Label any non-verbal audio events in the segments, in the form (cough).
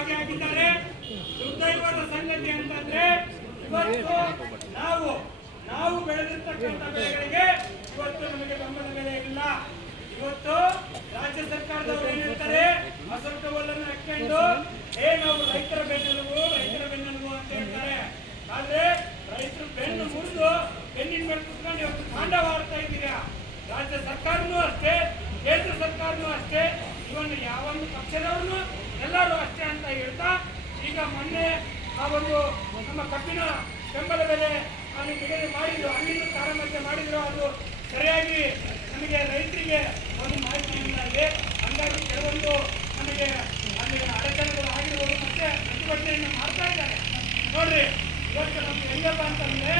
ಭಾಗಿಯಾಗಿದ್ದಾರೆ ದುರ್ದೈವದ ಸಂಗತಿ ಅಂತಂದ್ರೆ, ಇವತ್ತು ನಾವು ನಾವು ಬೆಳೆದಿರ್ತಕ್ಕಂಥ ಬೆಳೆಗಳಿಗೆ ಇವತ್ತು ನಮಗೆ ಬೆಂಬಲ ಬೆಲೆ ಇಲ್ಲ. ಇವತ್ತು ರಾಜ್ಯ ಸರ್ಕಾರದವರು ಏನಿರ್ತಾರೆ ಟವಲನ್ನು ಹಾಕೊಂಡು ಏ ನಾವು ರೈತರ ಬೆನ್ನೆಲುಬು ರೈತರ ಬೆನ್ನೆಲುಬು ಅಂತ ಹೇಳ್ತಾರೆ. ಆದ್ರೆ ರೈತರು ಬೆನ್ನು ಮುರಿದು ಬೆನ್ನಿನ ಮೇಲೆ ಕುತ್ಕೊಂಡು ಇವತ್ತು ತಾಂಡವಾಡ್ತಾ ಇದ್ದೀರಾ? ರಾಜ್ಯ ಸರ್ಕಾರನೂ ಅಷ್ಟೇ. ಕೇಂದ್ರ ಸರ್ಕಾರನೂ ಅಷ್ಟೇ ಯಾವ ಒಂದು ಪಕ್ಷದವ್ರನ್ನು ಎಲ್ಲರೂ ಅಷ್ಟೇ ಅಂತ ಹೇಳ್ತಾ, ಈಗ ಮೊನ್ನೆ ಆ ಒಂದು ನಮ್ಮ ಕಬ್ಬಿನ ಬೆಂಬಲ ಬೆಲೆ ಅಲ್ಲಿ ನಿಗದಿ ಮಾಡಿದ್ರು ಅಲ್ಲಿಂದ ಕಾರಣಕ್ಕೆ ಮಾಡಿದ್ರು, ಅದು ಸರಿಯಾಗಿ ನಮಗೆ ರೈತರಿಗೆ ಒಂದು ಮಾಹಿತಿ ಇಲ್ಲದೆ ಹಂಗಾಗಿ ಕೆಲವೊಂದು ನಮಗೆ ಅಲ್ಲಿ ಅಡಚಣೆಗಳು ಆಗಿರ್ಬೋದು ಮತ್ತೆ ಪ್ರತಿಭಟನೆಯನ್ನು ಮಾಡ್ತಾ ಇದ್ದಾರೆ. ನೋಡ್ರಿ, ಇವತ್ತು ನಮ್ಗೆ ಹೆಂಗಪ್ಪ ಅಂತಂದ್ರೆ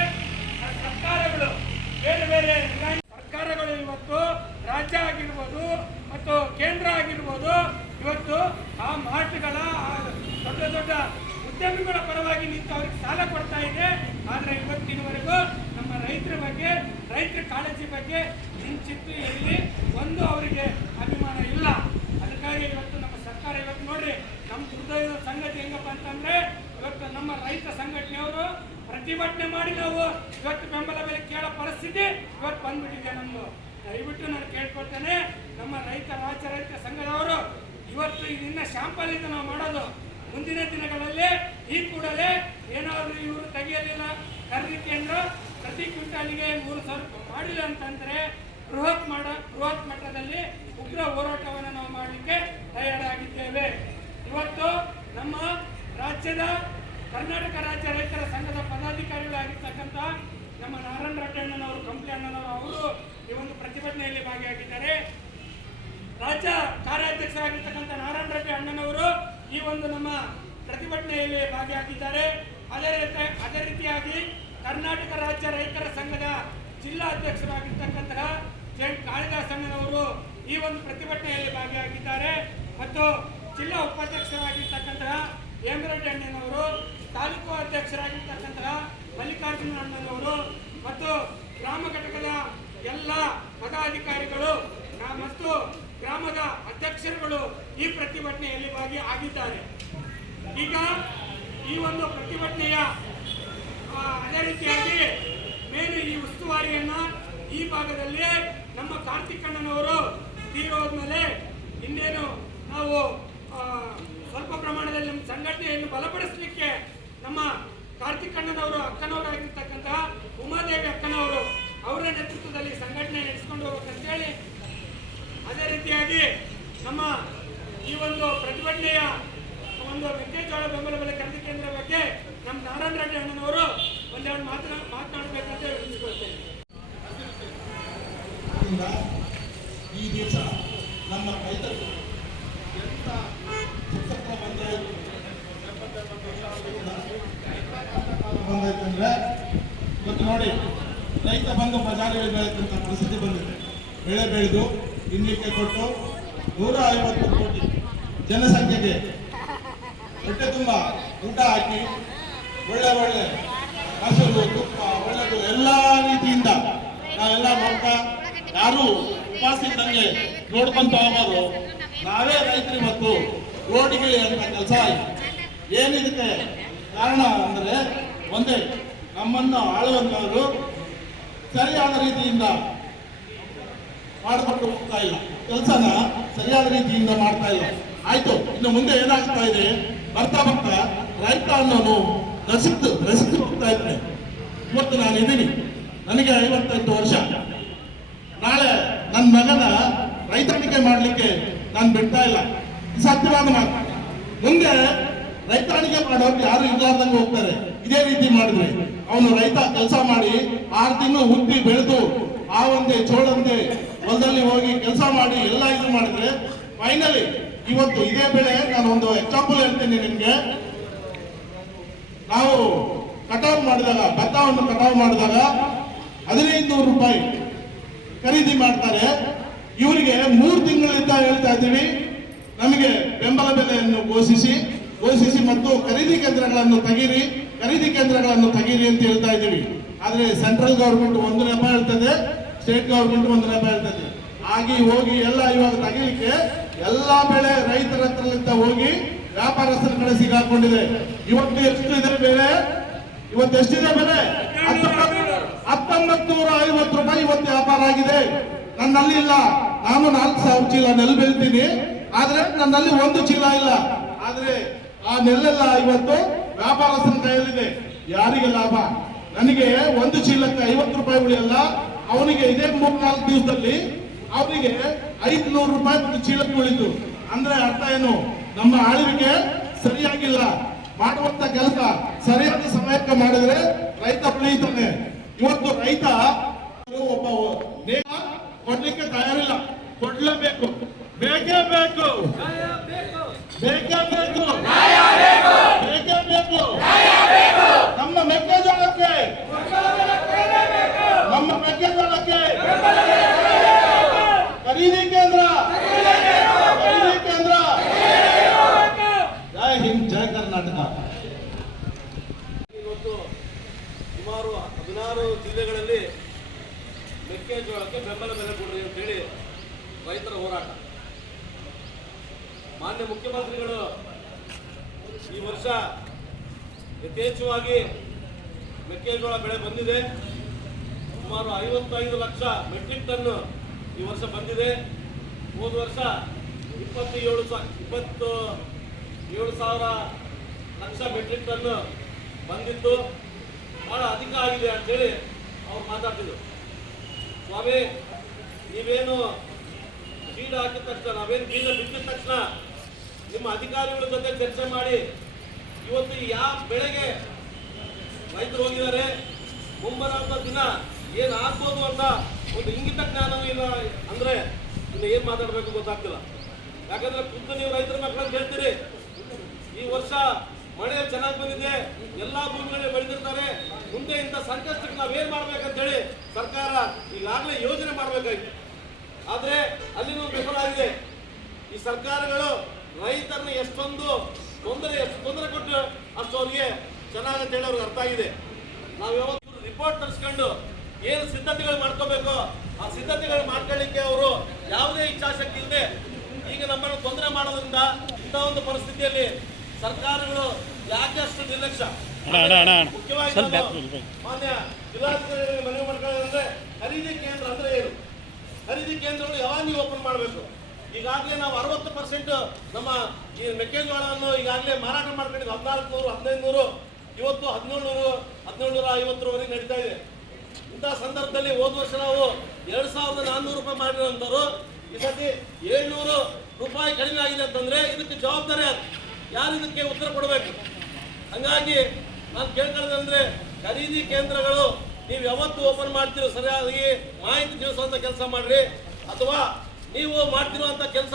ಸರ್ಕಾರಗಳು ಬೇರೆ ಬೇರೆ ಇಲಾಖೆ- ಸರ್ಕಾರಗಳು ಇವತ್ತು ರಾಜ್ಯ ಆಗಿರ್ಬೋದು ಮತ್ತು ಕೇಂದ್ರ ಆಗಿರ್ಬೋದು ಇವತ್ತು ಆ ಮಾರ್ಟ್ಗಳ ಆ ದೊಡ್ಡ ದೊಡ್ಡ ಉದ್ಯಮಿಗಳ ಪರವಾಗಿ ನಿಂತು ಅವ್ರಿಗೆ ಸಾಲ ಕೊಡ್ತಾ ಇದೆ ಆದ್ರೆ ಇವತ್ತಿನವರೆಗೂ ನಮ್ಮ ರೈತರ ಬಗ್ಗೆ ರೈತರ ಕಾಳಜಿ ಬಗ್ಗೆ ನಿಂಚಿತ್ತು ಎಲ್ಲಿ ಒಂದು ಅವರಿಗೆ ಅಭಿಮಾನ ಇಲ್ಲ ಅದಕ್ಕಾಗಿ ಇವತ್ತು ನಮ್ಮ ಸರ್ಕಾರ ಇವತ್ತು ನೋಡ್ರಿ ನಮ್ಮ ದುರ್ದೈವದ ಸಂಗತಿ ಹೆಂಗಪ್ಪ ಅಂತಂದ್ರೆ ಇವತ್ತು ನಮ್ಮ ರೈತ ಸಂಘಟನೆಯವರು ಪ್ರತಿಭಟನೆ ಮಾಡಿ ನಾವು ಇವತ್ತು ಬೆಂಬಲ ಬೆಲೆ ಕೇಳೋ ಪರಿಸ್ಥಿತಿ ಇವತ್ತು ಬಂದ್ಬಿಟ್ಟಿದೆ ನಮ್ದು. ದಯವಿಟ್ಟು ನಾನು ಕೇಳ್ಕೊಡ್ತೇನೆ ನಮ್ಮ ರೈತ, ರಾಜ್ಯ ರೈತ ಸಂಘದವರು ಇವತ್ತು ಇದನ್ನ ಶಾಂಪಲ್ ನಾವು ಮಾಡೋದು. ಮುಂದಿನ ದಿನಗಳಲ್ಲಿ ಈ ಕೂಡಲೇ ಏನಾದರೂ ಇವರು ತೆಗೆಯಲಿಲ್ಲ, ಖರೀದಿ ಕೇಂದ್ರ ಪ್ರತಿ ಕ್ವಿಂಟಾಲಿಗೆ ಮೂರು ಸಾವಿರ ರೂಪಾಯಿ ಮಾಡಿಲ್ಲ ಅಂತಂದ್ರೆ ಬೃಹತ್ ಮಾಡ, ಬೃಹತ್ ಮಟ್ಟದಲ್ಲಿ ಉಗ್ರ ಹೋರಾಟವನ್ನು ನಾವು ಮಾಡಲಿಕ್ಕೆ ತಯಾರಾಗಿದ್ದೇವೆ. ಇವತ್ತು ನಮ್ಮ ರಾಜ್ಯದ ಕರ್ನಾಟಕ ರಾಜ್ಯ ರೈತರ ಸಂಘದ ಪದಾಧಿಕಾರಿಗಳಾಗಿರ್ತಕ್ಕಂಥ ನಮ್ಮ ನಾರಾಯಣ ಅವರು ಕಂಪ್ಲಿ ಅಣ್ಣನವರು, ಅವರು ಈ ಒಂದು ಪ್ರತಿಭಟನೆಯಲ್ಲಿ ಭಾಗಿಯಾಗಿದ್ದಾರೆ. ರಾಜ್ಯ ಕಾರ್ಯಾಧ್ಯಕ್ಷರಾಗಿರ್ತಕ್ಕಂಥ ನಾರಾಯಣ ರೆಡ್ಡಿ ಅಣ್ಣನವರು ಈ ಒಂದು ನಮ್ಮ ಪ್ರತಿಭಟನೆಯಲ್ಲಿ ಭಾಗಿಯಾಗಿದ್ದಾರೆ. ಅದೇ ರೀತಿ ಅದೇ ರೀತಿಯಾಗಿ ಕರ್ನಾಟಕ ರಾಜ್ಯ ರೈತರ ಸಂಘದ ಜಿಲ್ಲಾ ಅಧ್ಯಕ್ಷರಾಗಿರ್ತಕ್ಕಂತಹ ಜೆಂಟ್ ಕಾಳಿದಾಸ್ ಅಣ್ಣನವರು ಈ ಒಂದು ಪ್ರತಿಭಟನೆಯಲ್ಲಿ ಭಾಗಿಯಾಗಿದ್ದಾರೆ. ಮತ್ತು ಜಿಲ್ಲಾ ಉಪಾಧ್ಯಕ್ಷರಾಗಿರ್ತಕ್ಕಂತಹ ಹೇಮರೆಡ್ಡಿ ಅಣ್ಣನವರು ತಾಲೂಕು ಅಧ್ಯಕ್ಷರಾಗಿರ್ತಕ್ಕಂತಹ ಮಲ್ಲಿಕಾರ್ಜುನ ಅಣ್ಣನವರು ಮತ್ತು ಗ್ರಾಮ ಘಟಕದ ಎಲ್ಲ ಪದಾಧಿಕಾರಿಗಳು ಮತ್ತು ಗ್ರಾಮದ ಅಧ್ಯಕ್ಷರುಗಳು ಈ ಪ್ರತಿಭಟನೆಯಲ್ಲಿ ಭಾಗಿ ಆಗಿದ್ದಾರೆ ಈಗ ಈ ಒಂದು ಪ್ರತಿಭಟನೆಯ ಅದೇ ರೀತಿಯಾಗಿ ಮೇನು ಈ ಉಸ್ತುವಾರಿಯನ್ನ ಈ ಭಾಗದಲ್ಲಿ ನಮ್ಮ ಕಾರ್ತಿಕಣ್ಣನವರು ತೀರೋದ್ಮೇಲೆ ಇನ್ನೇನು ನಾವು ಸ್ವಲ್ಪ ಪ್ರಮಾಣದಲ್ಲಿ ನಮ್ಮ ಸಂಘಟನೆಯನ್ನು ಬಲಪಡಿಸಲಿಕ್ಕೆ ನಮ್ಮ ಕಾರ್ತಿಕ್ ಅಣ್ಣನವರು, ಅಕ್ಕನವರಾಗಿರ್ತಕ್ಕಂತಹ ಉಮಾದೇವಿ ಅಕ್ಕನವರು ಅವರ ನೇತೃತ್ವದಲ್ಲಿ ಸಂಘಟನೆ ನಡೆಸಿಕೊಂಡು ಹೋಗ್ಬೇಕಂತೇಳಿ. ಅದೇ ರೀತಿಯಾಗಿ ನಮ್ಮ ಈ ಒಂದು ಪ್ರತಿಭಟನೆಯ ಒಂದು ಮೆಕ್ಕೆಜೋಳ ಬೆಂಬಲ ಬೆಲೆ ಖರೀದಿ ಕೇಂದ್ರ ಬಗ್ಗೆ ನಮ್ಮ ನಾರಾಯಣ ರೆಡ್ಡಿ ಅಣ್ಣನವರು ಒಂದೆರಡು ಮಾತನಾ, ಮಾತನಾಡಬೇಕಂತ ವಿನಿಸ್ಕೊಳ್ತೇನೆ ಈ ದಿವಸ ನಮ್ಮ ರೈತರು ಎಂತ ಬಂದಾಯ್ತಂದ್ರೆ ಇವತ್ತು ನೋಡಿ, ರೈತ ಬಂದು ಬಜಾರಿಗೆ ಬೆಳೆದಂತ ಪರಿಸ್ಥಿತಿ ಬಂದಿದೆ. ಬೆಳೆ ಬೆಳೆದು ತಿನ್ನಲಿಕ್ಕೆ ಕೊಟ್ಟು ನೂರ ಐವತ್ತು ಕೋಟಿ ಜನಸಂಖ್ಯೆಗೆ ಹೊಟ್ಟೆ ತುಂಬ ಊಟ ಹಾಕಿ, ಒಳ್ಳೆ ಒಳ್ಳೆ ಹಸಿರು ತುಪ್ಪ, ಒಳ್ಳೆದು ಎಲ್ಲ ರೀತಿಯಿಂದ ನಾವೆಲ್ಲ ನೋಡ್ತಾ ಯಾರು ಇದ್ದಂಗೆ ನೋಡ್ಕೊಂತ ಹೋಗೋದು ನಾವೇ ರೈತರು ಇವತ್ತು ರೋಡಿಗೆ ಅಂತ ಕೆಲಸ ಏನಿದಕ್ಕೆ ಕಾರಣ ಅಂದರೆ ಒಂದೇ, ನಮ್ಮನ್ನು ಆಳುವಂತವರು ಸರಿಯಾದ ರೀತಿಯಿಂದ ಮಾಡಿಕೊಂಡು ಹೋಗ್ತಾ ಇಲ್ಲ. ಕೆಲಸನ ಸರಿಯಾದ ರೀತಿಯಿಂದ ಮಾಡ್ತಾ ಇಲ್ಲ. ಆಯ್ತು, ಇನ್ನು ಮುಂದೆ ಏನಾಗ್ತಾ ಇದೆ? ಬರ್ತಾ ಬರ್ತಾ ರೈತ ಅನ್ನೋನು ರಸಿದ್ದು ರಸಿದ್ದು ಹೋಗ್ತಾ ಇದ್ದಾನೆ. ಇವತ್ತು ನಾನು ಇದ್ದೀನಿ ನನಗೆ ಐವತ್ತೆಂಟು ವರ್ಷ. ನಾಳೆ ನನ್ನ ಮಗನ ರೈತನಿಗೆ ಮಾಡಲಿಕ್ಕೆ ನಾನು ಬಿಡ್ತಾ ಇಲ್ಲ. ಸತ್ಯವಾದ ಮಾತು ಮುಂದೆ ರೈತನಿಗೆ ಮಾಡೋರ್ಗೆ ಯಾರು ಇರ್ಲಾರ್ದಂಗೆ ಹೋಗ್ತಾರೆ. ಇದೇ ರೀತಿ ಮಾಡಿದ್ರೆ ಅವನು ರೈತ ಕೆಲಸ ಮಾಡಿ ಆರು ತಿಂಗಳು ಹುಟ್ಟಿ ಬೆಳೆದು ಆ ಒಂದೇ ಚೋಳಂದೆ ಹೊಲದಲ್ಲಿ ಹೋಗಿ ಕೆಲಸ ಮಾಡಿ ಎಲ್ಲ ಇದು ಮಾಡಿದ್ರೆ ಫೈನಲಿ ಇವತ್ತು ಇದೇ ಬೆಳೆ ನಾನು ಒಂದು ಎಕ್ಸಾಂಪಲ್ ಹೇಳ್ತೀನಿ ನಿಮ್ಗೆ. ನಾವು ಕಟಾವು ಮಾಡಿದಾಗ, ಭತ್ತವನ್ನು ಕಟಾವು ಮಾಡಿದಾಗ ಹದಿನೈದು ನೂರು ರೂಪಾಯಿ ಖರೀದಿ ಮಾಡ್ತಾರೆ. ಇವರಿಗೆ ಮೂರು ತಿಂಗಳಿಂದ ಹೇಳ್ತಾ ಇದ್ದೀವಿ ನಮಗೆ ಬೆಂಬಲ ಬೆಲೆಯನ್ನು ಘೋಷಿಸಿ ಘೋಷಿಸಿ ಮತ್ತು ಖರೀದಿ ಕೇಂದ್ರಗಳನ್ನು ತೆಗೀರಿ, ಖರೀದಿ ಕೇಂದ್ರಗಳನ್ನು ತೆಗೀರಿ ಅಂತ ಹೇಳ್ತಾ ಇದ್ದೀವಿ. ಆದರೆ ಸೆಂಟ್ರಲ್ ಗೌರ್ಮೆಂಟ್ ಒಂದು ನೆಪ ಹೇಳ್ತದೆ, ಸ್ಟೇಟ್ ಗೌರ್ಮೆಂಟ್ ಒಂದು ನೆಪ ಹೇಳ್ತದೆ. ಆಗಿ ಹೋಗಿ ಎಲ್ಲ ಇವಾಗ ತೆಗೀಲಿಕ್ಕೆ ಎಲ್ಲಾ ಬೆಳೆ ರೈತರ ಹತ್ರಲಿಂದ ಹೋಗಿ ವ್ಯಾಪಾರಸ್ಥರ ಕಡೆ ಸಿಗಾಕೊಂಡಿದೆ ಇವತ್ತು ಎಷ್ಟು ಇದೆ ಬೆಲೆ? ಇವತ್ತು ಎಷ್ಟಿದೆ ಬೆಲೆ? ಹತ್ತೊಂಬತ್ತು ನೂರ ಐವತ್ತು ರೂಪಾಯಿ ಇವತ್ತು ವ್ಯಾಪಾರ ಆಗಿದೆ. ನನ್ನಲ್ಲಿ ಇಲ್ಲ ನಾನು ನಾಲ್ಕು ಸಾವಿರ ಚೀಲ ನೆಲ್ ಬೆಳಿತೀನಿ. ಆದ್ರೆ ನನ್ನಲ್ಲಿ ಒಂದು ಚೀಲ ಇಲ್ಲ. ಆದ್ರೆ ಆ ನೆಲ್ಲೆಲ್ಲ ಇವತ್ತು ವ್ಯಾಪಾರಸ್ಥನ ಕೈಯಲ್ಲಿದೆ. ಯಾರಿಗೆ ಲಾಭ? ನನಗೆ ಒಂದು ಚೀಲಕ್ಕೆ ಐವತ್ತು ರೂಪಾಯಿ ಉಳಿಯಲ್ಲ. ಅವನಿಗೆ ಇದೇ ಮೂರ್ ನಾಲ್ಕು ದಿವಸದಲ್ಲಿ ಅವನಿಗೆ ಐದುನೂರು ರೂಪಾಯಿ ಒಂದು ಚೀಲಕ್ಕೆ ಉಳಿತು. ಅಂದ್ರೆ ಅರ್ಥ ಏನು? ನಮ್ಮ ಆಳ್ವಿಕೆ ಸರಿಯಾಗಿಲ್ಲ. ಮಾಡುವಂತ ಕೆಲಸ ಸರಿಯಾದ ಸಮಯಕ್ಕೆ ಮಾಡಿದ್ರೆ ರೈತ ಬೆಳೆಯುತ್ತಾನೆ ಇವತ್ತು ರೈತ ಒಬ್ಬ ನೇಮ ಕೊಡ್ಲಿಕ್ಕೆ ತಯಾರಿಲ್ಲ. ಕೊಡ್ಲೇಬೇಕು. ಬೇಕೇ ಬೇಕು. ಬೇಕೇ ಬೇಕು. ಬೇಕೇ ಬೇಕು. ನಮ್ಮ ಮೆಕ್ಕೆಜೋಳಕ್ಕೆ ನಮ್ಮ ಮೆಕ್ಕೆಜೋಳಕ್ಕೆ ಖರೀದಿ ಕೇಂದ್ರ ಖರೀದಿ ಕೇಂದ್ರ ಜೈ ಹಿಂದ್ ಜೈ ಕರ್ನಾಟಕ ಇವತ್ತು ಸುಮಾರು ಹದಿನಾರು ಜಿಲ್ಲೆಗಳಲ್ಲಿ ಮೆಕ್ಕೆಜೋಳಕ್ಕೆ ಬೆಂಬಲ ಬೆಲೆ ಕೊಡ್ರಿ ಅಂತೇಳಿ ರೈತರ ಹೋರಾಟ ಮಾನ್ಯ ಮುಖ್ಯಮಂತ್ರಿಗಳು ಈ ವರ್ಷ ಯಥೇಚ್ಛವಾಗಿ ಮೆಕ್ಕೆಜೋಳ ಬೆಳೆ ಬಂದಿದೆ. ಸುಮಾರು ಐವತ್ತೈದು ಲಕ್ಷ ಮೆಟ್ರಿಕ್ ಟನ್ ಈ ವರ್ಷ ಬಂದಿದೆ. ಹೋದ ವರ್ಷ ಇಪ್ಪತ್ತೇಳು ಸಾ ಇಪ್ಪತ್ತು ಏಳು ಸಾವಿರ ಲಕ್ಷ ಮೆಟ್ರಿಕ್ ಟನ್ ಬಂದಿತ್ತು. ಬಹಳ ಅಧಿಕ ಆಗಿದೆ ಅಂತೇಳಿ ಅವ್ರು ಮಾತಾಡ್ತಿದ್ರು. ಸ್ವಾಮಿ, ನೀವೇನು ಬೀಡ ಹಾಕಿದ ತಕ್ಷಣ, ನಾವೇನು ಬೀಡ ಬಿತ್ತಿದ ತಕ್ಷಣ ನಿಮ್ಮ ಅಧಿಕಾರಿಗಳ ಜೊತೆ ಚರ್ಚೆ ಮಾಡಿ ಇವತ್ತು ಯಾವ ಬೆಳೆಗೆ ರೈತರು ಹೋಗಿದ್ದಾರೆ. ಮುಂಬರುವಂತ ದಿನ ಏನ್ ಆಗ್ಬೋದು ಅಂತ ಒಂದು ಇಂಗಿತ ಜ್ಞಾನವೂ ಇಲ್ಲ. ಅಂದ್ರೆ ಇನ್ನು ಏನು ಮಾತಾಡಬೇಕು ಗೊತ್ತಾಗ್ತಿಲ್ಲ. ಯಾಕಂದ್ರೆ ಖುದ್ದು ನೀವು ರೈತರ ಮಕ್ಕಳನ್ನ ಹೇಳ್ತೀರಿ. ಈ ವರ್ಷ ಮಳೆ ಚೆನ್ನಾಗಿ ಬಂದಿದೆ. ಎಲ್ಲಾ ಭೂಮಿಗಳಲ್ಲಿ ಬೆಳೆದಿರ್ತಾರೆ. ಮುಂದೆ ಇಂಥ ಸಂಕಷ್ಟಕ್ಕೆ ನಾವೇನು ಮಾಡ್ಬೇಕಂತ ಹೇಳಿ ಸರ್ಕಾರ ಈಗಾಗಲೇ ಯೋಜನೆ ಮಾಡಬೇಕಾಯ್ತು. ಆದ್ರೆ ಅಲ್ಲಿನೂ ವಿಫಲ ಆಗಿದೆ. ಈ ಸರ್ಕಾರಗಳು ರೈತರನ್ನ ಎಷ್ಟೊಂದು ತೊಂದರೆ, ಎಷ್ಟು ತೊಂದರೆ ಕೊಟ್ಟು ಅಷ್ಟು ಅವ್ರಿಗೆ ಚೆನ್ನಾಗಂತ ಹೇಳಿ ಅವ್ರಿಗೆ ಅರ್ಥ ಆಗಿದೆ. ನಾವು ಯಾವತ್ತು ರಿಪೋರ್ಟ್ ತರಿಸ್ಕೊಂಡು ಏನು ಸಿದ್ಧತೆಗಳು ಮಾಡ್ಕೋಬೇಕು ಆ ಸಿದ್ಧತೆಗಳು ಮಾಡ್ಕೊಳ್ಳಿಕ್ಕೆ ಅವರು ಯಾವುದೇ ಇಚ್ಛಾಶಕ್ತಿ ಇಲ್ಲದೆ ಈಗ ನಮ್ಮನ್ನು ತೊಂದರೆ ಮಾಡೋದ್ರಿಂದ ಇಂಥ ಒಂದು ಪರಿಸ್ಥಿತಿಯಲ್ಲಿ ಸರ್ಕಾರಗಳು ಯಾಕೆ ಅಷ್ಟು ನಿರ್ಲಕ್ಷ್ಯ ಮುಖ್ಯವಾಗಿ ಮಾನ್ಯ ಜಿಲ್ಲಾಧಿಕಾರಿಗಳಿಗೆ ಮನವಿ ಮಾಡ್ಕೊಳ್ಳೋದಂದ್ರೆ ಖರೀದಿ ಕೇಂದ್ರ ಅಂದ್ರೆ ಏನು? ಖರೀದಿ ಕೇಂದ್ರಗಳು ಯಾವಾಗ ನೀವು ಓಪನ್ ಮಾಡಬೇಕು? ಈಗಾಗಲೇ ನಾವು ಅರವತ್ತು ಪರ್ಸೆಂಟ್ ನಮ್ಮ ಈ ಮೆಕ್ಕೆಜೋಳವನ್ನು ಈಗಾಗಲೇ ಮಾರಾಟ ಮಾಡ್ಕೊಂಡಿದ್ದು ಹದಿನಾಲ್ಕು ನೂರು ಹದಿನೈದು ನೂರು ಇವತ್ತು ಹದಿನೇಳು ಹದಿನೇಳು ನೂರ ಐವತ್ತರವರೆಗೆ ನಡೀತಾ ಇದೆ. ಇಂಥ ಸಂದರ್ಭದಲ್ಲಿ ಹೋದ ವರ್ಷ ನಾವು ಎರಡು ಸಾವಿರದ ನಾನ್ನೂರು ರೂಪಾಯಿ ಮಾಡಿರೋಂಥವ್ರು ಈ ಸತಿ ಏಳ್ನೂರು ರೂಪಾಯಿ ಕಡಿಮೆ ಆಗಿದೆ ಅಂತಂದ್ರೆ ಇದಕ್ಕೆ ಜವಾಬ್ದಾರಿ ಯಾರು? ಇದಕ್ಕೆ ಉತ್ತರ ಕೊಡಬೇಕು? ಹಂಗಾಗಿ ನಾನು ಕೇಳ್ಕೊಳ್ಳೋದಂದ್ರೆ ಖರೀದಿ ಕೇಂದ್ರಗಳು, ನೀವು ಯಾವತ್ತು ಓಪನ್ ಮಾಡ್ತೀರೋ ಸರಿಯಾಗಿ ಮಾಹಿತಿ ತಿಳಿಸುವಂತ ಕೆಲಸ ಮಾಡಿರಿ. ಅಥವಾ ನೀವು ಮಾಡ್ತಿರುವಂತ ಕೆಲಸ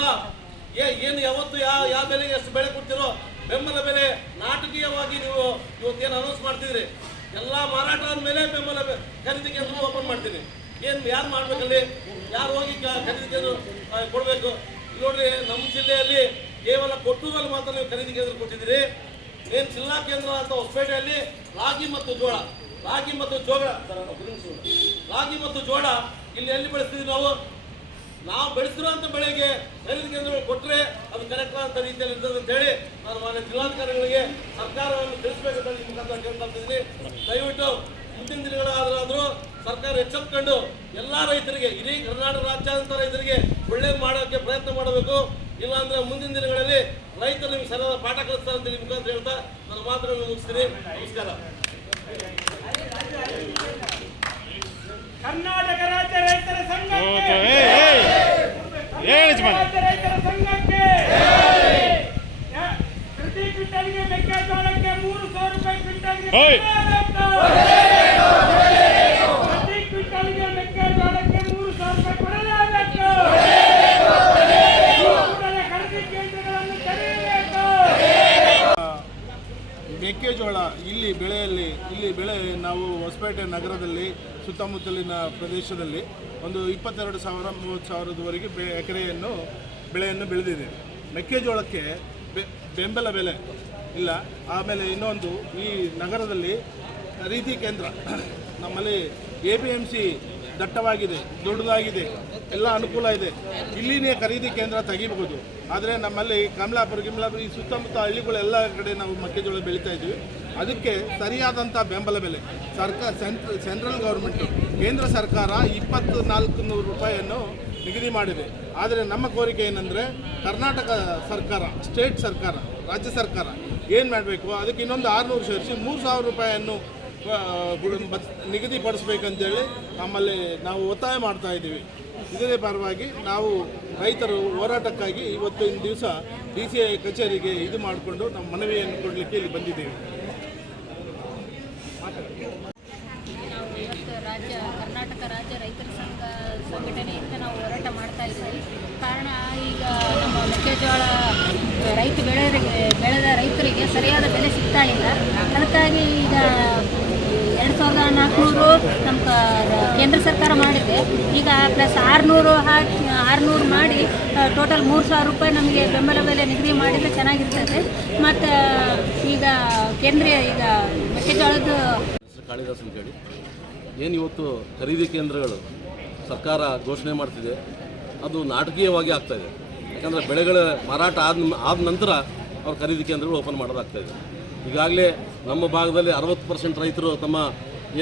ಏನು ಯಾವತ್ತು ಯಾವ ಯಾವ ಬೆಲೆಗೆ ಎಷ್ಟು ಬೆಳೆ ಕೊಡ್ತಿರೋ ಬೆಂಬಲ ಬೆಲೆ ನಾಟಕೀಯವಾಗಿ ನೀವು ಇವತ್ತೇನು ಅನೌನ್ಸ್ ಮಾಡ್ತಿದ್ರಿ? ಎಲ್ಲ ಮಾರಾಟ ಆದ್ಮೇಲೆ ಬೆಂಬಲ ಖರೀದಿ ಕೇಂದ್ರ ಓಪನ್ ಮಾಡ್ತೀನಿ. ಏನ್ ಯಾರು ಮಾಡ್ಬೇಕಲ್ಲಿ? ಯಾರು ಹೋಗಿ ಖರೀದಿ ಕೇಂದ್ರ ಕೊಡ್ಬೇಕು? ನೋಡ್ರಿ ನಮ್ಮ ಜಿಲ್ಲೆಯಲ್ಲಿ ಕೇವಲ ಕೊಟ್ಟೂರಲ್ಲಿ ಮಾತ್ರ ನೀವು ಖರೀದಿ ಕೇಂದ್ರ ಕೊಟ್ಟಿದ್ದೀರಿ. ಏನ್ ಜಿಲ್ಲಾ ಕೇಂದ್ರ ಅಂತ ಹೊಸಪೇಟೆಯಲ್ಲಿ ರಾಗಿ ಮತ್ತು ಜೋಳ, ರಾಗಿ ಮತ್ತು ಜೋಳ. ರಾಗಿ ಮತ್ತು ಜೋಳ, ಇಲ್ಲಿ ಎಲ್ಲಿ ಬೆಳೆಸ್ತಿದ್ವಿ ನಾವು? ನಾವು ಬೆಳೆಸಿರುವಂತ ಬೆಳೆಗೆ ಖರೀದಿ ಕೇಂದ್ರಗಳು ಕೊಟ್ಟರೆ ಅದು ಕರೆಕ್ಟ್ ಆದಂತ ರೀತಿಯಲ್ಲಿ ಇರ್ತದೆ ಅಂತ ಹೇಳಿ ನಾನು ಮಾನ್ಯ ಜಿಲ್ಲಾಧಿಕಾರಿಗಳಿಗೆ ಸರ್ಕಾರವನ್ನು ತಿಳಿಸಬೇಕಂತ ನಿಮ್ಮ ಮುಖಾಂತರ ಕೇಳ್ಕೊಳ್ತಿದ್ದೀನಿ ದಯವಿಟ್ಟು ಮುಂದಿನ ದಿನಗಳಾದ್ರೂ ಸರ್ಕಾರ ಸರ್ಕಾರ ಎಚ್ಚೆತ್ಕೊಂಡು ಎಲ್ಲಾ ರೈತರಿಗೆ ಇಡೀ ಕರ್ನಾಟಕ ರಾಜ್ಯಾದ್ಯಂತ ರೈತರಿಗೆ ಒಳ್ಳೆ ಮಾಡೋಕ್ಕೆ ಪ್ರಯತ್ನ ಮಾಡಬೇಕು. ಇಲ್ಲಾಂದ್ರೆ ಮುಂದಿನ ದಿನಗಳಲ್ಲಿ ರೈತರು ನಿಮ್ಗೆ ಸರಿಯಾದ ಪಾಠ ಕಲಿಸ್ತಾರೆ ಅಂತ ನಿಮ್ಗೆ ಅಂತ ಹೇಳ್ತಾ ನನ್ನ ಮಾತುಗಳನ್ನು ಮುಗಿಸ್ತೀನಿ. ನಮಸ್ಕಾರ. ಕರ್ನಾಟಕ ರಾಜ್ಯ ರೈತರ ರಾಜ್ಯ ರೈತರ ಸಂಘಕ್ಕೆ. ಪ್ರತಿ ಕ್ವಿಂಟಲ್ಗೆ ಮೆಕ್ಕೆಜೋಳಕ್ಕೆ ಮೂರು ಸಾವಿರ ರೂಪಾಯಿ ಕ್ವಿಂಟಲ್ಗೆ ಹೋಯ್. ಕೊಡಲೇಬೇಕು. ಪ್ರತಿ ಕ್ವಿಂಟಲ್ಗೆ ಮೆಕ್ಕೆಜೋಳಕ್ಕೆ ಮೂರು ಸಾವಿರ ರೂಪಾಯಿ ಕೊಡಲೇಬೇಕು ಕೂಡಲೇ ಖರೀದಿ ಕೇಂದ್ರಗಳನ್ನು ತೆರೆಯಬೇಕು ಮೆಕ್ಕೆಜೋಳ ಇಲ್ಲಿ ಬೆಳೆಯಲ್ಲಿ, ಇಲ್ಲಿ ಬೆಳೆ ನಾವು ಹೊಸಪೇಟೆ ನಗರದಲ್ಲಿ, ಸುತ್ತಮುತ್ತಲಿನ ಪ್ರದೇಶದಲ್ಲಿ ಒಂದು ಇಪ್ಪತ್ತೆರಡು ಸಾವಿರ, ಮೂವತ್ತು ಸಾವಿರದವರೆಗೆ ಬೆ, ಎಕರೆಯನ್ನು, ಬೆಳೆಯನ್ನು ಬೆಳೆದಿದೆ. ಮೆಕ್ಕೆಜೋಳಕ್ಕೆ ಬೆಂಬಲ ಬೆಲೆ ಇಲ್ಲ. ಆಮೇಲೆ ಇನ್ನೊಂದು ಈ ನಗರದಲ್ಲಿ ಖರೀದಿ ಕೇಂದ್ರ. (clears throat) ನಮ್ಮಲ್ಲಿ ಎ ಪಿ ಎಂ ಸಿ ದಟ್ಟವಾಗಿದೆ, ದೊಡ್ಡದಾಗಿದೆ, ಎಲ್ಲ ಅನುಕೂಲ ಇದೆ. ಇಲ್ಲಿನೇ ಖರೀದಿ ಕೇಂದ್ರ ತೆಗಿಬಹುದು. ಆದರೆ ನಮ್ಮಲ್ಲಿ ಕಮಲಾಪುರ ಗಿಮ್ಲಾಪುರ ಈ ಸುತ್ತಮುತ್ತ ಹಳ್ಳಿಗಳೆಲ್ಲ ಕಡೆ ನಾವು ಮೆಕ್ಕೆಜೋಳ ಬೆಳೀತಾ ಇದ್ದೀವಿ. ಅದಕ್ಕೆ ಸರಿಯಾದಂಥ ಬೆಂಬಲ ಬೆಲೆ. ಸರ್ಕಾರ ಸೆಂಟ್ರ ಸೆಂಟ್ರಲ್ ಗೌರ್ಮೆಂಟ್ ಕೇಂದ್ರ ಸರ್ಕಾರ ಇಪ್ಪತ್ತು ನಾಲ್ಕು ನೂರು ರೂಪಾಯಿಯನ್ನು ನಿಗದಿ ಮಾಡಿದೆ. ಆದರೆ ನಮ್ಮ ಕೋರಿಕೆ ಏನಂದರೆ ಕರ್ನಾಟಕ ಸರ್ಕಾರ ಸ್ಟೇಟ್ ಸರ್ಕಾರ, ರಾಜ್ಯ ಸರ್ಕಾರ ಏನು ಮಾಡಬೇಕು? ಅದಕ್ಕೆ ಇನ್ನೊಂದು ಆರುನೂರು ಸೇರಿಸಿ ಮೂರು ಸಾವಿರ ರೂಪಾಯಿಯನ್ನು ನಿಗದಿಪಡಿಸ್ಬೇಕಂತೇಳಿ ನಮ್ಮಲ್ಲಿ ನಾವು ಒತ್ತಾಯ ಮಾಡ್ತಾ ಇದ್ದೀವಿ. ಇದರ ಪರವಾಗಿ ನಾವು ರೈತರು ಹೋರಾಟಕ್ಕಾಗಿ ಇವತ್ತಿನ ದಿವಸ ಡಿ ಸಿ ಐ ಕಚೇರಿಗೆ ಇದು ಮಾಡಿಕೊಂಡು ನಮ್ಮ ಮನವಿಯನ್ನು ಕೊಡಲಿಕ್ಕೆ ಇಲ್ಲಿ ಬಂದಿದ್ದೀವಿ. ನಾವು ರಾಜ್ಯ, ಕರ್ನಾಟಕ ರಾಜ್ಯ ರೈತರ ಸಂಘ ಸಂಘಟನೆಯಿಂದ ನಾವು ಹೋರಾಟ ಮಾಡ್ತಾ ಇದ್ದೀವಿ. ಕಾರಣ ಈಗ ನಮ್ಮ ಮೆಕ್ಕೆಜೋಳ ರೈತ ಬೆಳೆದ ರೈತರಿಗೆ ಸರಿಯಾದ ಬೆಲೆ ಸಿಗ್ತಾ ಇಲ್ಲ. ಅದಕ್ಕಾಗಿ ಈಗ ಸಾವಿರದ ನಾಲ್ಕುನೂರು ನಮ್ಮ ಕೇಂದ್ರ ಸರ್ಕಾರ ಮಾಡಿದೆ. ಈಗ ಪ್ಲಸ್ ಆರುನೂರು ಹಾಕಿ, ಆರುನೂರು ಮಾಡಿ ಟೋಟಲ್ ಮೂರು ಸಾವಿರ ರೂಪಾಯಿ ನಮಗೆ ಬೆಂಬಲ ಬೆಲೆ ನಿಗದಿ ಮಾಡಿದರೆ ಚೆನ್ನಾಗಿರ್ತದೆ. ಮತ್ತು, ಈಗ ಕೇಂದ್ರೀಯ, ಈಗ ಮೆಕ್ಕೆಜೋಳದ್ದು ಹೆಸರು ಕಾಳಿದಾಸ್ ಅಂತೇಳಿ. ಏನು ಇವತ್ತು ಖರೀದಿ ಕೇಂದ್ರಗಳು ಸರ್ಕಾರ ಘೋಷಣೆ ಮಾಡ್ತಿದೆ, ಅದು ನಾಟಕೀಯವಾಗಿ ಆಗ್ತಾ ಇದೆ. ಯಾಕಂದರೆ ಬೆಳೆಗಳ ಮಾರಾಟ ಆದ ಆದ ನಂತರ ಅವ್ರ ಖರೀದಿ ಕೇಂದ್ರಗಳು ಓಪನ್ ಮಾಡೋದಾಗ್ತಾ ಇದೆ. ಈಗಾಗಲೇ ನಮ್ಮ ಭಾಗದಲ್ಲಿ ಅರವತ್ತು ಪರ್ಸೆಂಟ್ ರೈತರು ತಮ್ಮ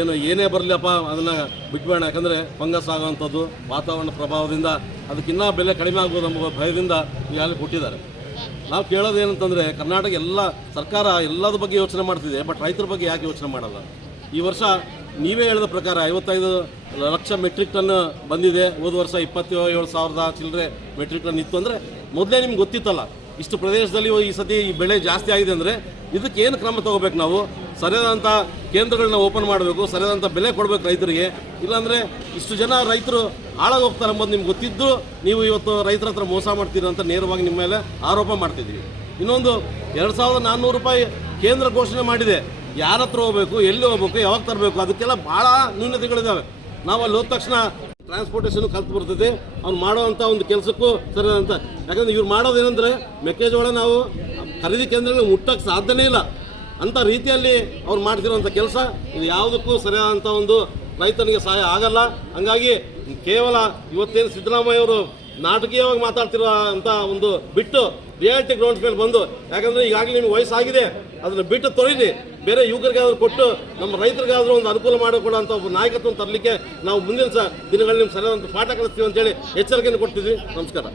ಏನು ಏನೇ ಬರಲಿಯಪ್ಪ ಅದನ್ನು ಬಿಟ್ಬೇಡ. ಯಾಕಂದರೆ ಫಂಗಸ್ ಆಗುವಂಥದ್ದು, ವಾತಾವರಣ ಪ್ರಭಾವದಿಂದ ಅದಕ್ಕಿನ್ನ ಬೆಲೆ ಕಡಿಮೆ ಆಗ್ಬೋದು ಎಂಬ ಭಯದಿಂದ ಈಗಾಗಲೇ ಕೊಟ್ಟಿದ್ದಾರೆ. ನಾವು ಕೇಳೋದು ಏನಂತಂದರೆ, ಕರ್ನಾಟಕ ಎಲ್ಲ ಸರ್ಕಾರ ಎಲ್ಲದ ಬಗ್ಗೆ ಯೋಚನೆ ಮಾಡ್ತಿದೆ, ಬಟ್ ರೈತರ ಬಗ್ಗೆ ಯಾಕೆ ಯೋಚನೆ ಮಾಡಲ್ಲ? ಈ ವರ್ಷ ನೀವೇ ಹೇಳಿದ ಪ್ರಕಾರ ಐವತ್ತೈದು ಲಕ್ಷ ಮೆಟ್ರಿಕ್ ಟನ್ ಬಂದಿದೆ. ಹೋದ ವರ್ಷ ಇಪ್ಪತ್ತೇಳು ಸಾವಿರದ ಚಿಲ್ಲರೆ ಮೆಟ್ರಿಕ್ ಟನ್ ಇತ್ತು ಅಂದರೆ ಮೊದಲೇ ನಿಮ್ಗೆ ಗೊತ್ತಿತ್ತಲ್ಲ. ಇಷ್ಟು ಪ್ರದೇಶದಲ್ಲಿ ಈ ಸತಿ ಈ ಬೆಳೆ ಜಾಸ್ತಿ ಆಗಿದೆ ಅಂದರೆ ಇದಕ್ಕೆ ಏನು ಕ್ರಮ ತಗೋಬೇಕು ನಾವು? ಸರಿಯಾದಂಥ ಕೇಂದ್ರಗಳನ್ನ ಓಪನ್ ಮಾಡಬೇಕು ಸರಿಯಾದಂಥ ಬೆಲೆ ಕೊಡಬೇಕು ರೈತರಿಗೆ. ಇಲ್ಲಾಂದರೆ ಇಷ್ಟು ಜನ ರೈತರು ಹಾಳಾಗೋಗ್ತಾರೆ ಅಂಬೋದು ನಿಮ್ಗೆ ಗೊತ್ತಿದ್ದು ನೀವು ಇವತ್ತು ರೈತರ ಹತ್ರ ಮೋಸ ಮಾಡ್ತೀರಿ ಅಂತ ನೇರವಾಗಿ ನಿಮ್ಮ ಮೇಲೆ ಆರೋಪ ಮಾಡ್ತಿದ್ದೀವಿ. ಇನ್ನೊಂದು ಎರಡು ಸಾವಿರದ ನಾನ್ನೂರು ರೂಪಾಯಿ ಕೇಂದ್ರ ಘೋಷಣೆ ಮಾಡಿದೆ. ಯಾರ ಹತ್ರ ಹೋಗ್ಬೇಕು, ಎಲ್ಲಿ ಹೋಗ್ಬೇಕು, ಯಾವಾಗ ತರಬೇಕು, ಅದಕ್ಕೆಲ್ಲ ಭಾಳ ನ್ಯೂನತೆಗಳಿದ್ದಾವೆ ನಾವು ಅಲ್ಲಿ ಹೋದ ತಕ್ಷಣ ಟ್ರಾನ್ಸ್ಪೋರ್ಟೇಷನ್ ಕಲ್ತು ಬರ್ತದೆ ಅವ್ನು ಮಾಡೋವಂಥ ಒಂದು ಕೆಲಸಕ್ಕೂ ಸರಿ ಅಂತ ಯಾಕಂದ್ರೆ ಇವ್ರು ಮಾಡೋದೇನೆಂದರೆ ಮೆಕ್ಕೆಜೋಳ ನಾವು ಖರೀದಿ ಕೇಂದ್ರಗಳಿಗೆ ಮುಟ್ಟಕ್ಕೆ ಸಾಧ್ಯನೇ ಇಲ್ಲ. ಅಂಥ ರೀತಿಯಲ್ಲಿ ಅವ್ರು ಮಾಡ್ತಿರೋಂಥ ಕೆಲಸ. ಇದು ಯಾವುದಕ್ಕೂ ಸರಿಯಾದಂಥ ಒಂದು ರೈತನಿಗೆ ಸಹಾಯ ಆಗಲ್ಲ. ಹಂಗಾಗಿ ಕೇವಲ ಇವತ್ತೇನು ಸಿದ್ದರಾಮಯ್ಯ ಅವರು ನಾಟಕೀಯವಾಗಿ ಮಾತಾಡ್ತಿರೋ ಅಂತ ಒಂದು ಬಿಟ್ಟು ರಿಯಾಲಿಟಿ ಗ್ರೌಂಡ್ಸ್ ಮೇಲೆ ಬಂದು, ಯಾಕಂದರೆ ಈಗಾಗಲೇ ನಿಮ್ಗೆ ವಯಸ್ಸಾಗಿದೆ, ಅದನ್ನು ಬಿಟ್ಟು ತೊಳಿರಿ ಬೇರೆ ಯುವಕರಿಗಾದ್ರೂ ಕೊಟ್ಟು, ನಮ್ಮ ರೈತರಿಗಾದರೂ ಒಂದು ಅನುಕೂಲ ಮಾಡಿಕೊಡೋಂಥ ಒಬ್ಬ ನಾಯಕತ್ವ ತರಲಿಕ್ಕೆ ನಾವು ಮುಂದಿನ ಸಹ ದಿನಗಳಲ್ಲಿ ನಿಮ್ಗೆ ಸರಿಯಾದಂಥ ಪಾಠ ಕಲಿಸ್ತೀವಿ ಅಂತೇಳಿ ಎಚ್ಚರಿಕೆಯನ್ನು ಕೊಡ್ತಿದ್ವಿ ನಮಸ್ಕಾರ.